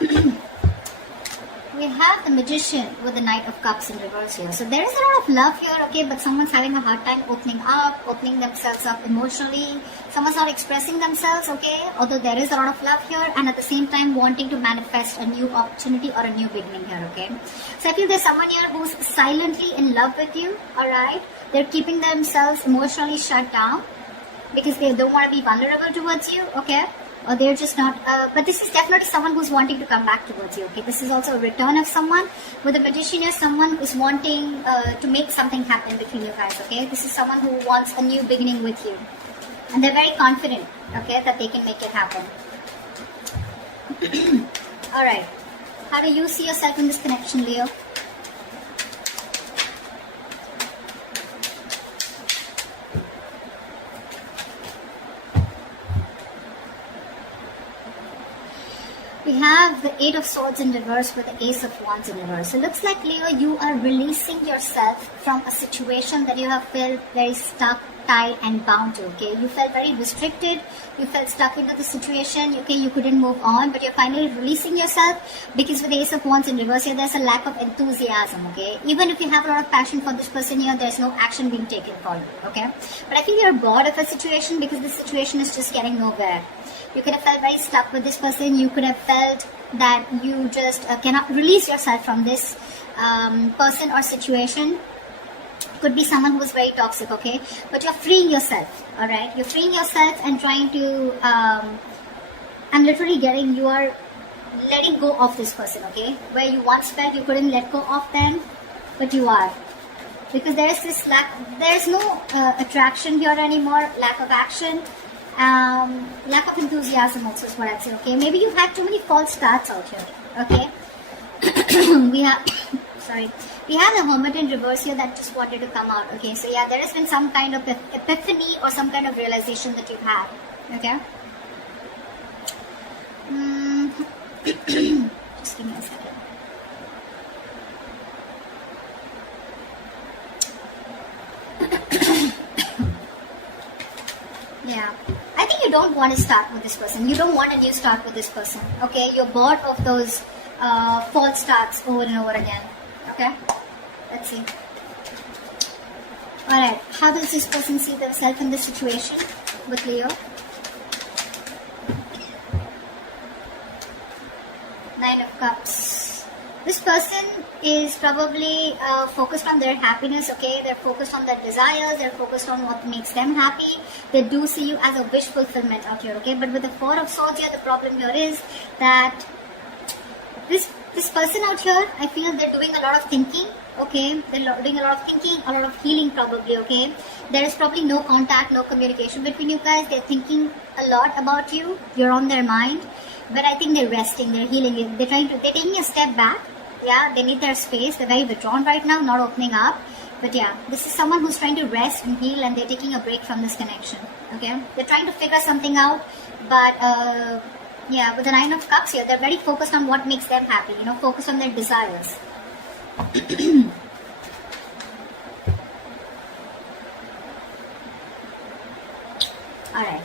We have the Magician with the Knight of Cups in reverse here. So there is a lot of love here, okay, but someone's having a hard time opening themselves up emotionally. Someone's not expressing themselves, okay, although there is a lot of love here, and at the same time wanting to manifest a new opportunity or a new beginning here, okay. So I feel there's someone here who's silently in love with you, alright. They're keeping themselves emotionally shut down because they don't want to be vulnerable towards you, okay. Or they're just not, but this is definitely someone who's wanting to come back towards you, okay. This is also a return of someone. With the Magician here, someone who's wanting to make something happen between you guys, okay. This is someone who wants a new beginning with you, and they're very confident, okay, that they can make it happen. Alright, how do you see yourself in this connection, Leo? We have the Eight of Swords in reverse with the Ace of Wands in reverse. So it looks like, Leo, you are releasing yourself from a situation that you have felt very stuck, tied and bound to, okay. You felt very restricted, you felt stuck into the situation, okay, you couldn't move on, but you're finally releasing yourself because with the Ace of Wands in reverse here, there's a lack of enthusiasm, okay. Even if you have a lot of passion for this person here, there's no action being taken for you, okay. But I feel you're bored of a situation because the situation is just getting nowhere. You could have felt very stuck with this person. You could have felt that you just cannot release yourself from this person or situation. Could be someone who is very toxic, okay? But you're freeing yourself, alright? You're freeing yourself and trying to, I'm literally getting, you are letting go of this person, okay? Where you once felt you couldn't let go of them, but you are. Because there is this there's no attraction here anymore, lack of action. Lack of enthusiasm also is what I'd say, okay. Maybe you had too many false starts out here, okay. we have the Hermit in reverse here that just wanted to come out, okay. So yeah, there has been some kind of epiphany or some kind of realization that you've had, okay. Just give me a second. Yeah, I think you don't want to start with this person. You don't want a new start with this person, okay. You're bored of those false starts over and over again, okay. Let's see. Alright, how does this person see themselves in this situation with Leo? Nine of Cups. This person is probably focused on their happiness, okay. They're focused on their desires, they're focused on what makes them happy. They do see you as a wish fulfillment out here, okay. But with the Four of Swords here, the problem here is that this person out here, I feel they're doing a lot of thinking, okay. They're doing a lot of thinking, a lot of healing probably, okay. There is probably no contact, no communication between you guys. They're thinking a lot about you. You're on their mind. But I think they're resting, they're healing, they're taking a step back. Yeah, they need their space. They're very withdrawn right now, not opening up. But yeah, this is someone who's trying to rest and heal, and they're taking a break from this connection, okay. They're trying to figure something out, but yeah, with the Nine of Cups here, they're very focused on what makes them happy, you know, focused on their desires. Alright,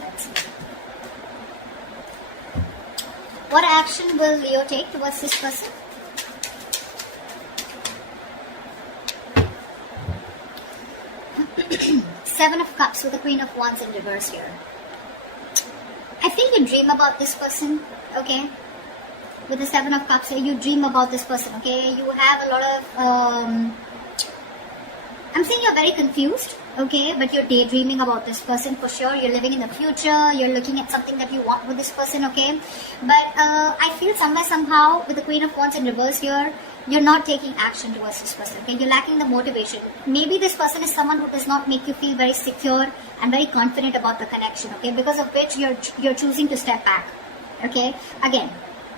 let's see. What action will Leo take towards this person? Seven of Cups with the Queen of Wands in reverse here. I think you dream about this person, okay. With the Seven of Cups here, you dream about this person, okay. You have a lot of, I'm saying you're very confused, okay, but you're daydreaming about this person for sure. You're living in the future, you're looking at something that you want with this person, okay. But I feel somewhere, somehow, with the Queen of Wands in reverse here, you're not taking action towards this person, okay. You're lacking the motivation. Maybe this person is someone who does not make you feel very secure and very confident about the connection, okay, because of which you're choosing to step back, okay. Again,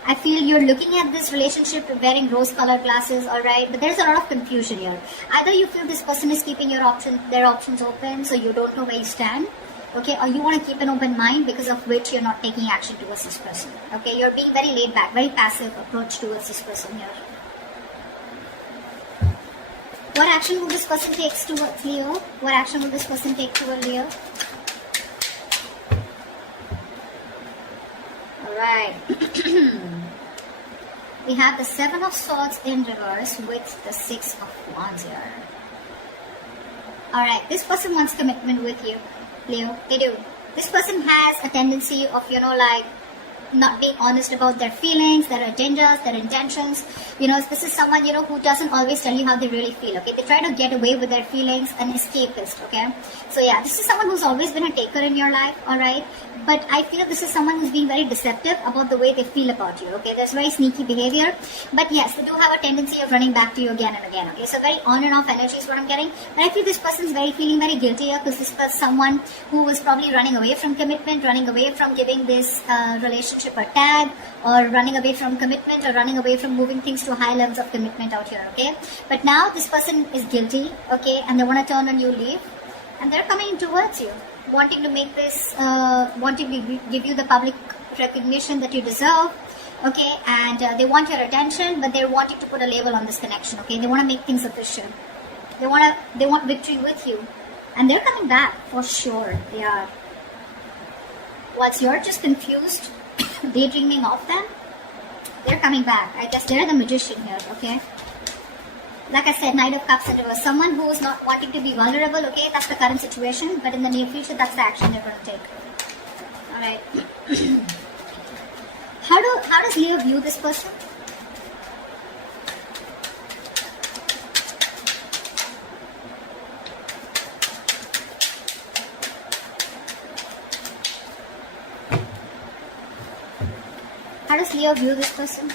I feel you're looking at this relationship wearing rose-colored glasses, alright, but there's a lot of confusion here. Either you feel this person is keeping their options open, so you don't know where you stand, okay, or you want to keep an open mind, because of which you're not taking action towards this person, okay. You're being very laid back, very passive approach towards this person here. What action will this person take towards Leo? What action will this person take towards Leo? Alright. We have the Seven of Swords in reverse with the Six of Wands here. Alright, this person wants commitment with you, Leo. They do. This person has a tendency of, like, not being honest about their feelings, their agendas, their intentions. This is someone, who doesn't always tell you how they really feel, okay? They try to get away with their feelings, an escapist, okay? So yeah, this is someone who's always been a taker in your life, alright? But I feel this is someone who's being very deceptive about the way they feel about you, okay? There's very sneaky behavior. But yes, they do have a tendency of running back to you again and again, okay? So very on and off energy is what I'm getting. But I feel this person's feeling very guilty here, because this was someone who was probably running away from commitment, running away from giving this relationship a tag, or running away from commitment, or running away from moving things to high levels of commitment out here, okay? But now this person is guilty, okay? And they want to turn on you, leave. And they're coming towards you, wanting to make this, wanting to give you the public recognition that you deserve, okay? And they want your attention, but they're wanting to put a label on this connection, okay? They want to make things official. They want victory with you. And they're coming back, for sure, they are. Whilst you're just confused, daydreaming of them, they're coming back. I guess they're the magician here, okay? Like I said, Knight of Cups in reverse. Someone who is not wanting to be vulnerable, okay? That's the current situation. But in the near future, that's the action they're going to take. Alright. How does Leo view this person? How does Leo view this person?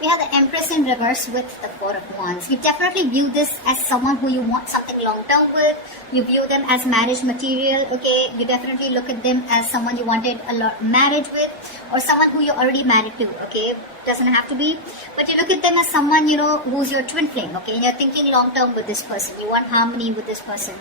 We have the Empress in reverse with the Four of Wands. You definitely view this as someone who you want something long-term with. You view them as marriage material, okay? You definitely look at them as someone you wanted a lot marriage with, or someone who you're already married to, okay? Doesn't have to be. But you look at them as someone, who's your twin flame, okay? And you're thinking long-term with this person. You want harmony with this person.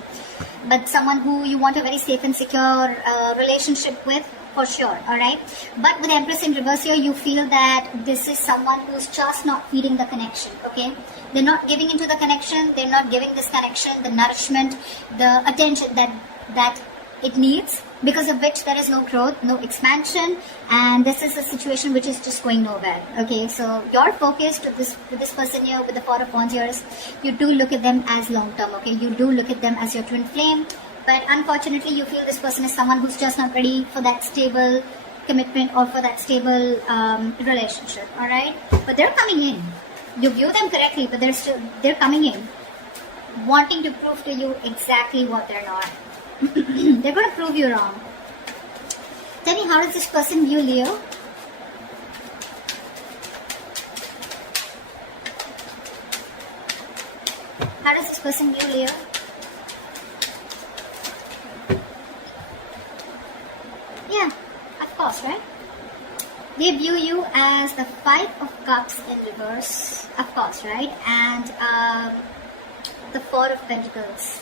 But someone who you want a very safe and secure relationship with, for sure, alright? But with Empress in reverse here, you feel that this is someone who's just not feeding the connection, okay? They're not giving into the connection, they're not giving this connection the nourishment, the attention that it needs, because of which there is no growth, no expansion, and this is a situation which is just going nowhere, okay? So your focus to this person here with the Four of Wands here is, you do look at them as long-term, okay? You do look at them as your twin flame. But unfortunately, you feel this person is someone who's just not ready for that stable commitment or for that stable relationship, alright? But they're coming in. You view them correctly, but they're coming in, wanting to prove to you exactly what they're not. They're going to prove you wrong. Tell me, how does this person view Leo? How does this person view Leo? Yeah, of course, right? They view you as the Five of Cups in reverse, of course, right? And the Four of Pentacles.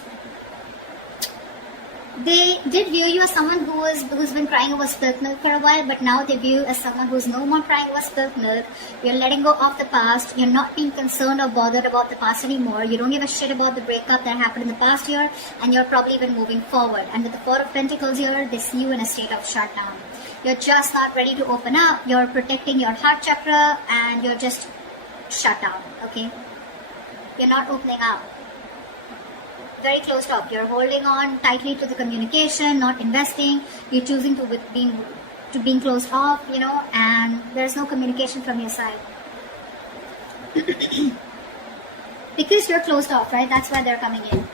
They did view you as someone who's been crying over spilt milk for a while, but now they view you as someone who's no more crying over spilt milk. You're letting go of the past. You're not being concerned or bothered about the past anymore. You don't give a shit about the breakup that happened in the past year, and you're probably even moving forward. And with the Four of Pentacles here, they see you in a state of shutdown. You're just not ready to open up. You're protecting your heart chakra, and you're just shut down, okay? You're not opening up. Very closed off. You're holding on tightly to the communication, not investing. You're choosing to being closed off, and there's no communication from your side. Because you're closed off, right? That's why they're coming in.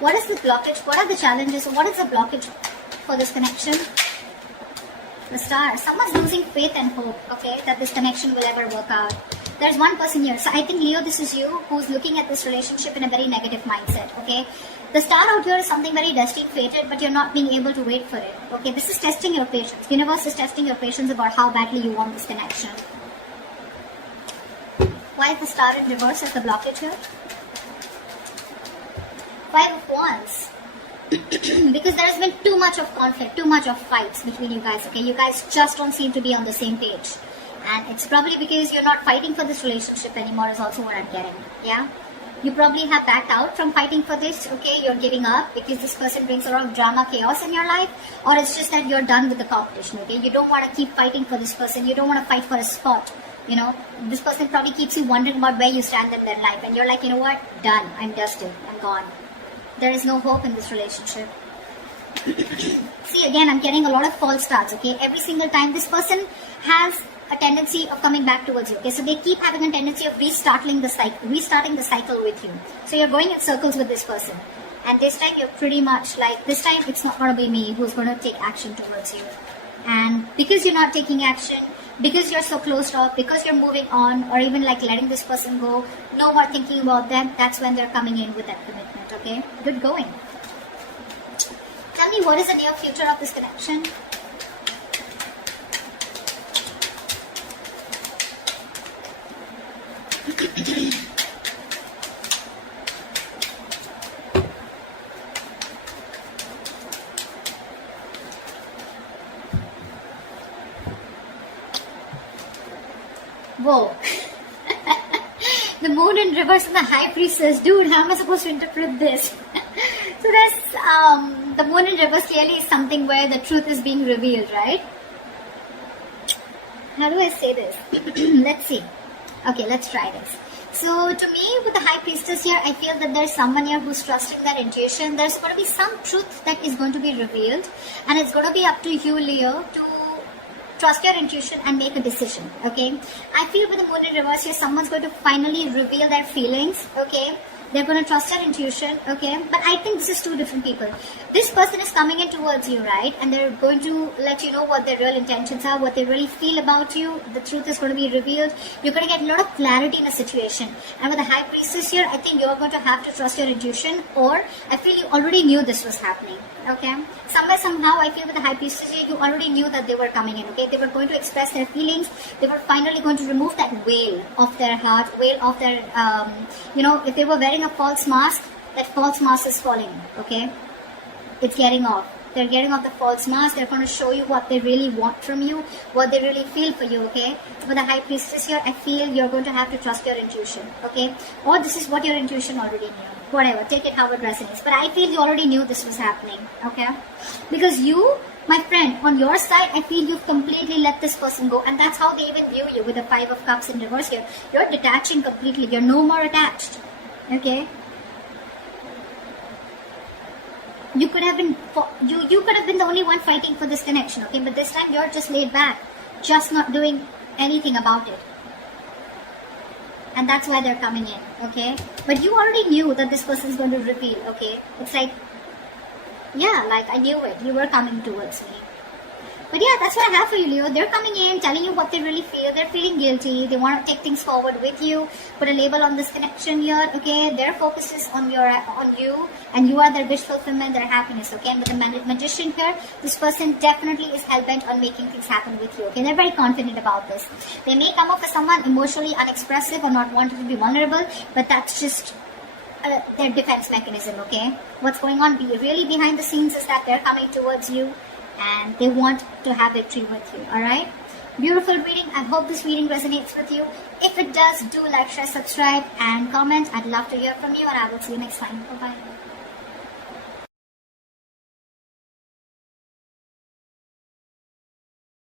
What is the blockage? What are the challenges? What is the blockage for this connection? The Star. Someone's losing faith and hope, okay, that this connection will ever work out. There's one person here. So I think, Leo, this is you who's looking at this relationship in a very negative mindset, okay? The Star out here is something very destined, fated, but you're not being able to wait for it, okay? This is testing your patience. Universe is testing your patience about how badly you want this connection. Why is the Star in reverse as the blockage here? Five of Wands. Because there has been too much of conflict, too much of fights between you guys, okay? You guys just don't seem to be on the same page. And it's probably because you're not fighting for this relationship anymore is also what I'm getting. Yeah. You probably have backed out from fighting for this, okay? You're giving up because this person brings a lot of drama, chaos in your life, or it's just that you're done with the competition, okay? You don't want to keep fighting for this person. You don't want to fight for a spot, you know? This person probably keeps you wondering about where you stand in their life, and you're like, you know what? Done. I'm dusted. I'm gone. There is no hope in this relationship. See, again, I'm getting a lot of false starts, okay? Every single time this person has a tendency of coming back towards you. Okay, so they keep having a tendency of restarting the cycle with you. So you're going in circles with this person, and this time you're pretty much like, this time it's not going to be me who's going to take action towards you. And because you're not taking action, because you're so closed off, because you're moving on, or even like letting this person go, no more thinking about them, that's when they're coming in with that commitment. Okay, good going. Tell me, what is the near future of this connection? Whoa. The moon in reverse and the high priestess. Dude, how am I supposed to interpret this? So that's the moon in reverse clearly is something where the truth is being revealed, right? How do I say this? Let's see. Okay, let's try this. So to me, with the high priestess here, I feel that there's someone here who's trusting their intuition. There's going to be some truth that is going to be revealed, and it's going to be up to you, Leo, to trust your intuition and make a decision. Okay, I feel with the moon in reverse here, someone's going to finally reveal their feelings. Okay, they're going to trust their intuition. Okay, but I think this is two different people. This person is coming in towards you, right? And they're going to let you know what their real intentions are, what they really feel about you. The truth is going to be revealed. You're going to get a lot of clarity in a situation. And with the high priestess here, I think you're going to have to trust your intuition, or I feel you already knew this was happening. Okay, somewhere, somehow, I feel with the high priestess here, you already knew that they were coming in. Okay, they were going to express their feelings. They were finally going to remove that veil of their heart, veil of their, if they were wearing a false mask, that false mask is falling. Okay, it's getting off. They're getting off the false mask. They're going to show you what they really want from you, what they really feel for you. Okay, with the high priestess here, I feel you're going to have to trust your intuition. Okay, or this is what your intuition already knew. Whatever, take it how it resonates. But I feel you already knew this was happening. Okay, because you, my friend, on your side, I feel you've completely let this person go, and that's how they even view you with the 5 of Cups in reverse here. You're detaching completely. You're no more attached. Okay. You could have been you could have been the only one fighting for this connection, okay? But this time you're just laid back, just not doing anything about it. And that's why they're coming in, okay? But you already knew that this person is going to reveal, okay? It's like, yeah, like I knew it. You were coming towards me. But yeah, that's what I have for you, Leo. They're coming in, telling you what they really feel. They're feeling guilty. They want to take things forward with you. Put a label on this connection here, okay? Their focus is on you, and you are their wish fulfillment, their happiness, okay? And with the magician here, this person definitely is hell-bent on making things happen with you, okay? They're very confident about this. They may come off as someone emotionally unexpressive or not wanting to be vulnerable, but that's just their defense mechanism, okay? What's going on really behind the scenes is that they're coming towards you, and they want to have victory with you. All right, beautiful reading. I hope this reading resonates with you. If it does, do like, share, subscribe, and comment. I'd love to hear from you, and I will see you next time. Bye bye.